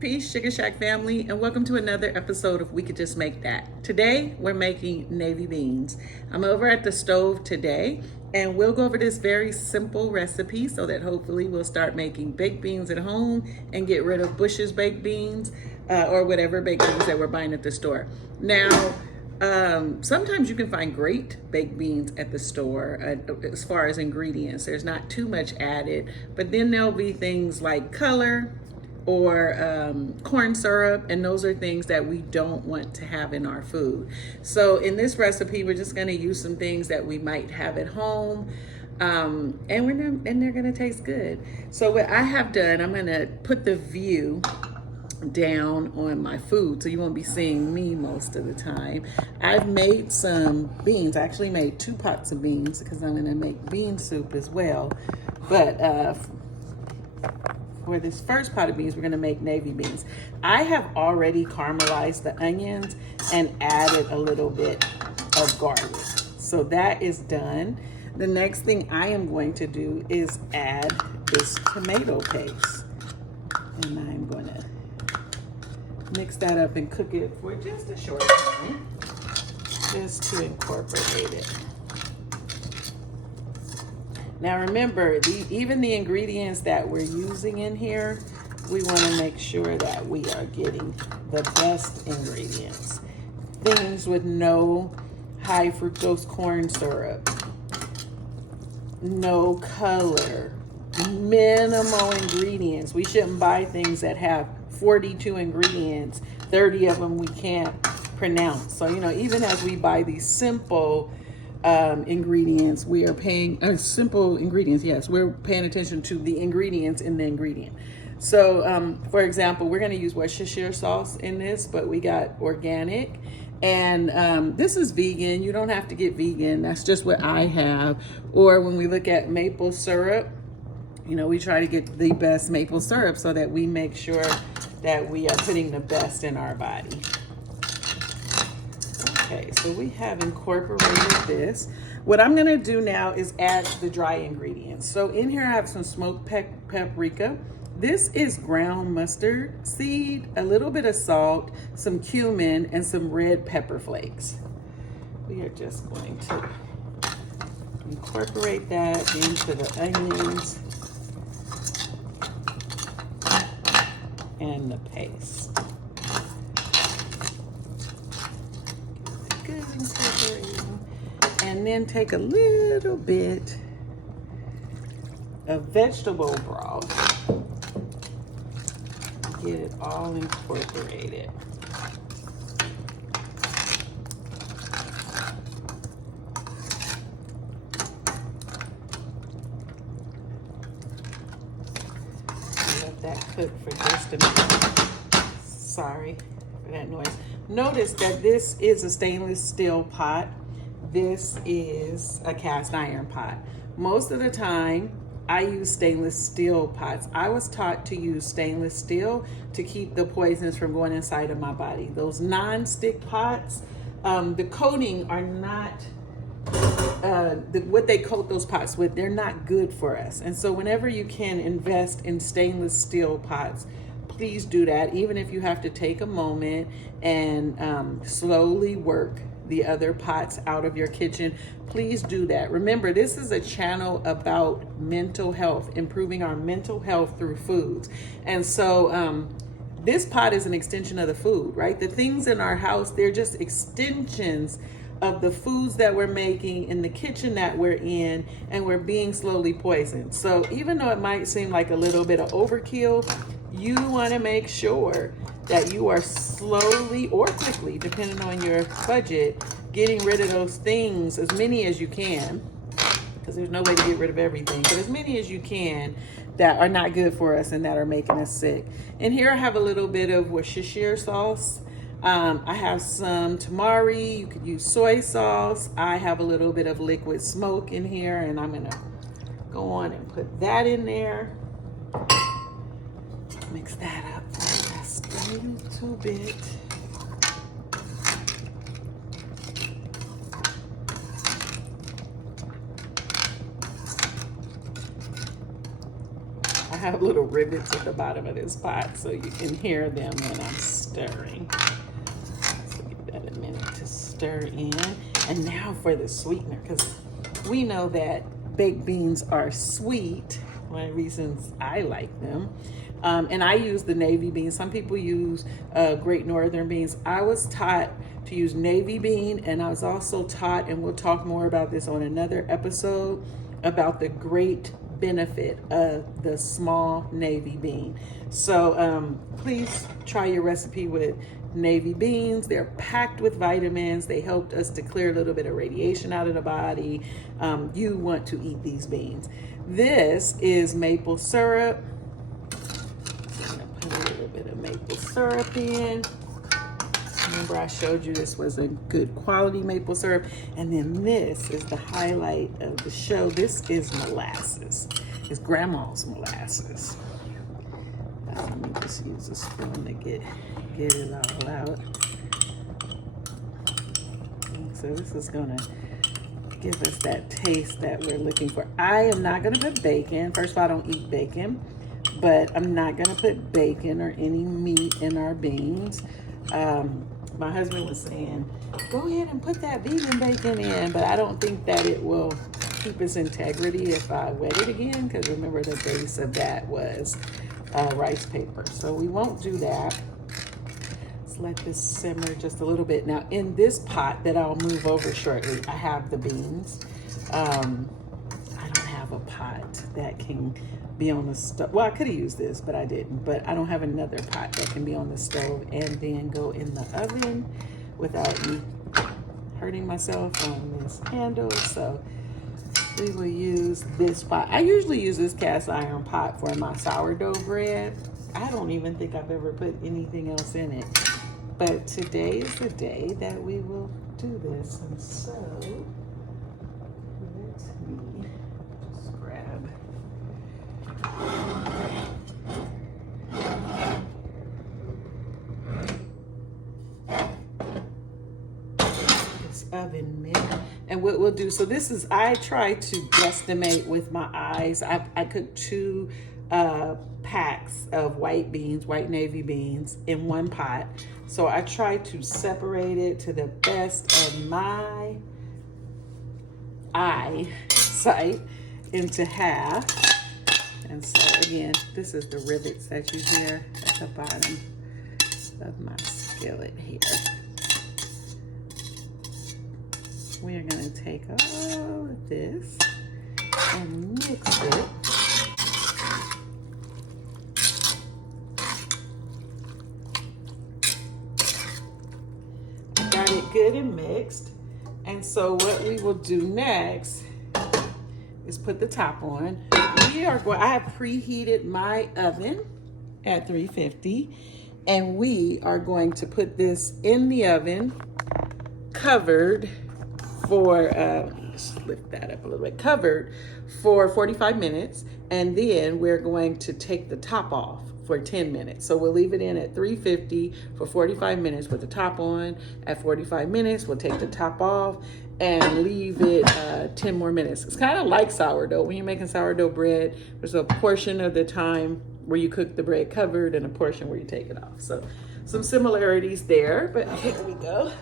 Peace, Sugar Shack family, and welcome to another episode of We Could Just Make That. Today, we're making navy beans. I'm over at the stove today, and we'll go over this very simple recipe so that hopefully we'll start making baked beans at home and get rid of Bush's baked beans or whatever baked beans that we're buying at the store. Now, sometimes you can find great baked beans at the store as far as ingredients. There's not too much added, but then there'll be things like color, or corn syrup, and those are things that we don't want to have in our food. So in this recipe, we're just gonna use some things that we might have at home, and they're gonna taste good. So what I have done, I'm gonna put the view down on my food so you won't be seeing me most of the time. I've made some beans. I actually made 2 pots of beans because I'm gonna make bean soup as well. But for this first pot of beans, we're gonna make navy beans. I have already caramelized the onions and added a little bit of garlic. So that is done. The next thing I am going to do is add this tomato paste. And I'm gonna mix that up and cook it for just a short time, just to incorporate it. Now remember, even the ingredients that we're using in here, we want to make sure that we are getting the best ingredients. Things with no high fructose corn syrup, no color, minimal ingredients. We shouldn't buy things that have 42 ingredients, 30 of them we can't pronounce. So, even as we buy these simple ingredients, we are paying simple ingredients. Yes, we're paying attention to the ingredients in the ingredient. So, for example, we're going to use Worcestershire sauce in this, but we got organic, and this is vegan. You don't have to get vegan. That's just what I have. Or when we look at maple syrup, we try to get the best maple syrup so that we make sure that we are putting the best in our body. Okay, so we have incorporated this. What I'm gonna do now is add the dry ingredients. So in here I have some smoked paprika. This is ground mustard seed, a little bit of salt, some cumin, and some red pepper flakes. We are just going to incorporate that into the onions and the paste. Good incorporating. And then take a little bit of vegetable broth. Get it all incorporated. Let that cook for just a minute. Sorry for that noise. Notice that this is a stainless steel pot. This is a cast iron pot. Most of the time, I use stainless steel pots. I was taught to use stainless steel to keep the poisons from going inside of my body. Those non-stick pots, the coating are not, what they coat those pots with, they're not good for us. And so whenever you can invest in stainless steel pots, please do that, even if you have to take a moment and slowly work the other pots out of your kitchen. Please do that. Remember, this is a channel about mental health, improving our mental health through foods. And so this pot is an extension of the food, right? The things in our house, they're just extensions of the foods that we're making in the kitchen that we're in, and we're being slowly poisoned. So even though it might seem like a little bit of overkill, you want to make sure that you are slowly or quickly, depending on your budget, getting rid of those things, as many as you can, because there's no way to get rid of everything, but as many as you can that are not good for us and that are making us sick. And here I have a little bit of Worcestershire sauce. I have some tamari. You could use soy sauce. I have a little bit of liquid smoke in here, and I'm gonna go on and put that in there. Mix that up for just a little bit. I have little rivets at the bottom of this pot so you can hear them when I'm stirring. So give that a minute to stir in. And now for the sweetener, because we know that baked beans are sweet. One of the reasons I like them. And I use the navy beans. Some people use Great Northern beans. I was taught to use navy bean, and I was also taught, and we'll talk more about this on another episode, about the great benefit of the small navy bean. So please try your recipe with navy beans. They're packed with vitamins. They helped us to clear a little bit of radiation out of the body. You want to eat these beans. This is maple syrup. I'm gonna put a little bit of maple syrup in. Remember I showed you this was a good quality maple syrup. And then this is the highlight of the show. This is molasses. It's grandma's molasses. Let me just use a spoon to get it all out. So this is gonna give us that taste that we're looking for. I am not gonna put bacon. First of all, I don't eat bacon, but I'm not gonna put bacon or any meat in our beans. My husband was saying, go ahead and put that vegan bacon in, but I don't think that it will keep its integrity if I wet it again, because remember the base of that was rice paper. So we won't do that. Let's let this simmer just a little bit. Now in this pot that I'll move over shortly, I have the beans. I don't have a pot that can be on the stove. Well, I could have used this, but I didn't. But I don't have another pot that can be on the stove and then go in the oven without me hurting myself on this handle. So we will use this pot. I usually use this cast iron pot for my sourdough bread. I don't even think I've ever put anything else in it. But today is the day that we will do this. And so let me just grab this oven mitt. And what we'll do, so this is, I try to guesstimate with my eyes. I cooked 2 packs of white beans, white navy beans in one pot. So I try to separate it to the best of my eyesight into half. And so again, this is the rivets that you hear at the bottom of my skillet here. We are going to take all of this and mix it. Got it good and mixed. And so what we will do next is put the top on. I have preheated my oven at 350, and we are going to put this in the oven covered for, just lift that up a little bit, covered for 45 minutes. And then we're going to take the top off for 10 minutes. So we'll leave it in at 350 for 45 minutes with the top on. At 45 minutes, we'll take the top off and leave it 10 more minutes. It's kind of like sourdough. When you're making sourdough bread, there's a portion of the time where you cook the bread covered and a portion where you take it off. So some similarities there, but here we go.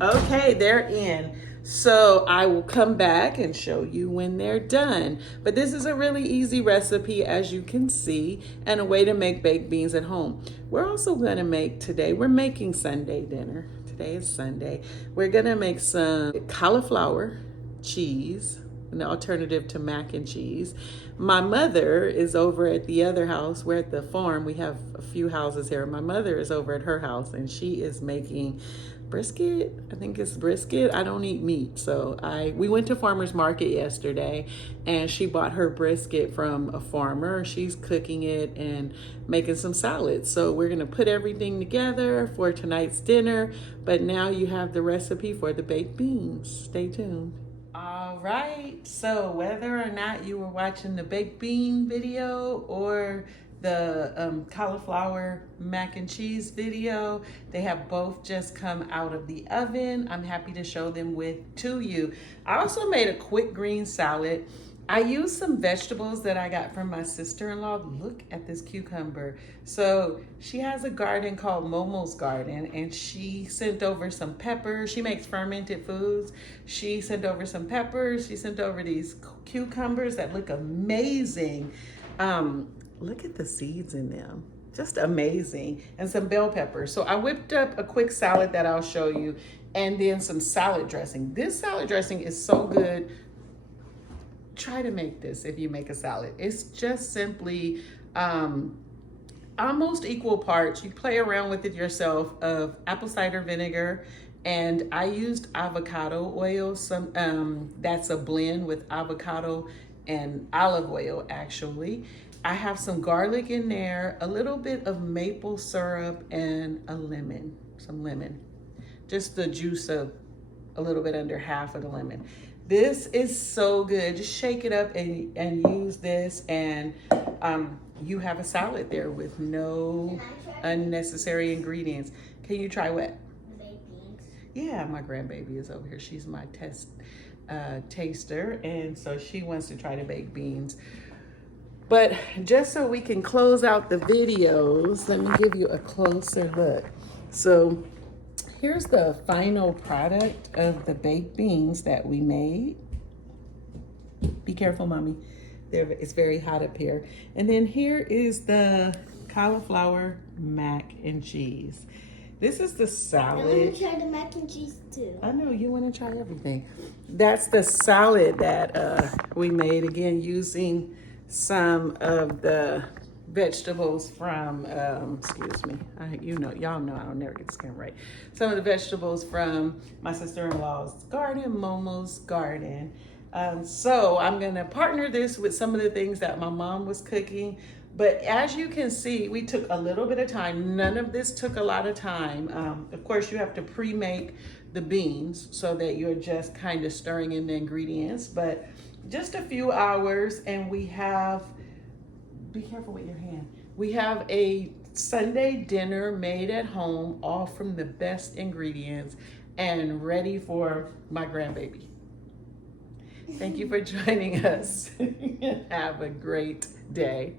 Okay, they're in. So I will come back and show you when they're done. But this is a really easy recipe, as you can see, and a way to make baked beans at home. We're also gonna make today, we're making Sunday dinner. Today is Sunday. We're gonna make some cauliflower cheese, an alternative to mac and cheese. My mother is over at the other house. We're at the farm. We have a few houses here. My mother is over at her house, and she is making brisket. I think it's brisket. I don't eat meat. So we went to farmer's market yesterday, and she bought her brisket from a farmer. She's cooking it and making some salads. So we're gonna put everything together for tonight's dinner, but now you have the recipe for the baked beans. Stay tuned. All right, so whether or not you were watching the baked bean video or the cauliflower mac and cheese video, they have both just come out of the oven. I'm happy to show them to you. I also made a quick green salad. I used some vegetables that I got from my sister-in-law. Look at this cucumber. So she has a garden called Momo's Garden, and she sent over some peppers. She makes fermented foods. She sent over some peppers. She sent over these cucumbers that look amazing. Look at the seeds in them. Just amazing. And some bell peppers. So I whipped up a quick salad that I'll show you, and then some salad dressing. This salad dressing is so good. Try to make this if you make a salad. It's just simply almost equal parts. You play around with it yourself of apple cider vinegar, and I used avocado oil. That's a blend with avocado and olive oil actually. I have some garlic in there, a little bit of maple syrup, and some lemon. Just the juice of a little bit under half of the lemon. This is so good. Just shake it up and use this, and you have a salad there with no unnecessary ingredients. Can you try what? Baked beans. Yeah, my grandbaby is over here. She's my taster, and so she wants to try to bake beans. But just so we can close out the videos, let me give you a closer look. So here's the final product of the baked beans that we made. Be careful, mommy. It's very hot up here. And then here is the cauliflower mac and cheese. This is the salad. I want to try the mac and cheese too. I know you want to try everything. That's the salad that we made, again, using some of the vegetables from, excuse me, y'all know I'll never get this camera right. Some of the vegetables from my sister-in-law's garden, Momo's Garden. So I'm gonna partner this with some of the things that my mom was cooking. But as you can see, we took a little bit of time. None of this took a lot of time. Of course, you have to pre-make the beans so that you're just kind of stirring in the ingredients, but just a few hours, and we have, be careful with your hand. We have a Sunday dinner made at home, all from the best ingredients and ready for my grandbaby. Thank you for joining us. Have a great day.